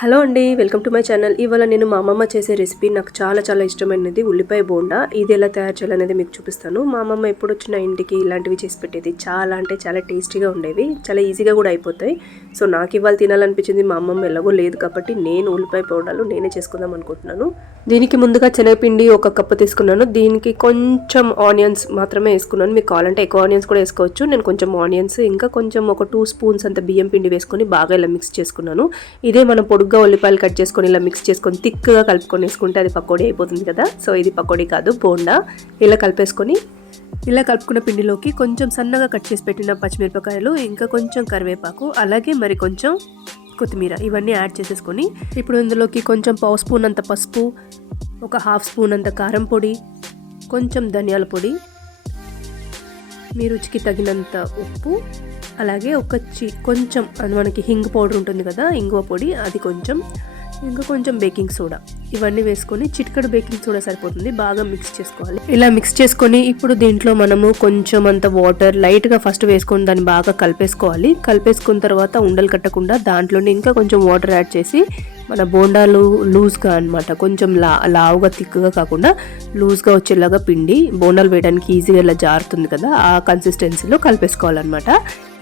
Hello అండి welcome to my channel. ఇవాళ నేను మా అమ్మమ్మ చేసే రెసిపీ నాకు చాలా చాలా ఇష్టమైనది ఉల్లిపాయ బోండా. ఇది ఎలా తయారు చేయాలనేది మీకు చూపిస్తాను. మా అమ్మమ్మ ఎప్పుడు వచ్చిన ఇంటికి ఇలాంటివి చేసి పెట్టేది. చాలా అంటే చాలా టేస్టీగా ఉండేవి. చాలా ఈజీగా కూడా అయిపోతాయి. సో నాకు ఇవాళ తినాలనిపించింది మా అమ్మమ్మ ఎలాగో లేదు కాబట్టి నేను ఉల్లిపాయ బోండాలు నేనే చేసుకుందాం అనుకుంటున్నాను. దీనికి ముందుగా శనగపిండి ఒక కప్పు తీసుకున్నాను. దీనికి కొంచెం ఆనియన్స్ మాత్రమే వేసుకున్నాను. మీకు కావాలంటే ఎక్కువ ఆనియన్స్ కూడా వేసుకోవచ్చు. నేను కొంచెం ఆనియన్స్ ఇంకా కొంచెం ఒక టూ స్పూన్స్ అంత బియ్యం పిండి వేసుకొని బాగా ఇలా మిక్స్ చేసుకున్నాను. ఇదే మనం పొడుగ్గా ఉల్లిపాయలు కట్ చేసుకొని ఇలా మిక్స్ చేసుకొని థిక్గా కలుపుకొని వేసుకుంటే అది పకోడీ అయిపోతుంది కదా. సో ఇది పకోడీ కాదు బోండా. ఇలా కలిపేసుకొని ఇలా కలుపుకున్న పిండిలోకి కొంచెం సన్నగా కట్ చేసి పెట్టిన పచ్చిమిరపకాయలు ఇంకా కొంచెం కరివేపాకు అలాగే మరి కొంచెం కొత్తిమీర ఇవన్నీ యాడ్ చేసేసుకొని ఇప్పుడు ఇందులోకి కొంచెం పావు స్పూన్ అంత పసుపు ఒక హాఫ్ స్పూన్ అంత కారం పొడి కొంచెం ధనియాల పొడి మీ రుచికి తగినంత ఉప్పు అలాగే ఒక చి కొంచెం అది మనకి హింగ్ పౌడర్ ఉంటుంది కదా ఇంగువ పొడి అది కొంచెం ఇంకా కొంచెం బేకింగ్ సోడా. ఇవన్నీ వేసుకొని చిటికడు బేకింగ్ సోడా సరిపోతుంది బాగా మిక్స్ చేసుకోవాలి. ఇలా మిక్స్ చేసుకొని ఇప్పుడు దీంట్లో మనము కొంచెం అంత వాటర్ లైట్గా ఫస్ట్ వేసుకొని దాన్ని బాగా కలిపేసుకోవాలి. కలిపేసుకున్న తర్వాత ఉండలు కట్టకుండా దాంట్లోనే ఇంకా కొంచెం వాటర్ యాడ్ చేసి మన బోండాలు లూజ్గా అనమాట కొంచెం లా లావుగా థిక్గా కాకుండా లూజ్గా వచ్చేలాగా పిండి బోండాలు వేయడానికి ఈజీగా ఇలా జారుతుంది కదా ఆ కన్సిస్టెన్సీలో కలిపేసుకోవాలన్నమాట.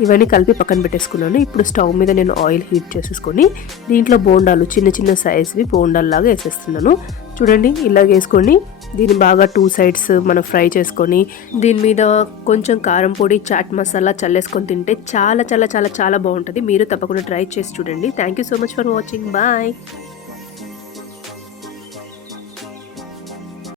ఇవన్నీ కలిపి పక్కన పెట్టేసుకున్నాను. ఇప్పుడు స్టవ్ మీద నేను ఆయిల్ హీట్ చేసేసుకొని దీంట్లో బోండాలు చిన్న చిన్న సైజ్వి బోండాల్లాగా వేసేస్తున్నాను. చూడండి ఇలాగ వేసుకొని దీన్ని బాగా టూ సైడ్స్ మనం ఫ్రై చేసుకొని దీని మీద కొంచెం కారం పొడి చాట్ మసాలా చల్లేసుకొని తింటే చాలా చాలా చాలా చాలా బాగుంటుంది. మీరు తప్పకుండా ట్రై చేసి చూడండి. Thank you so much for watching bye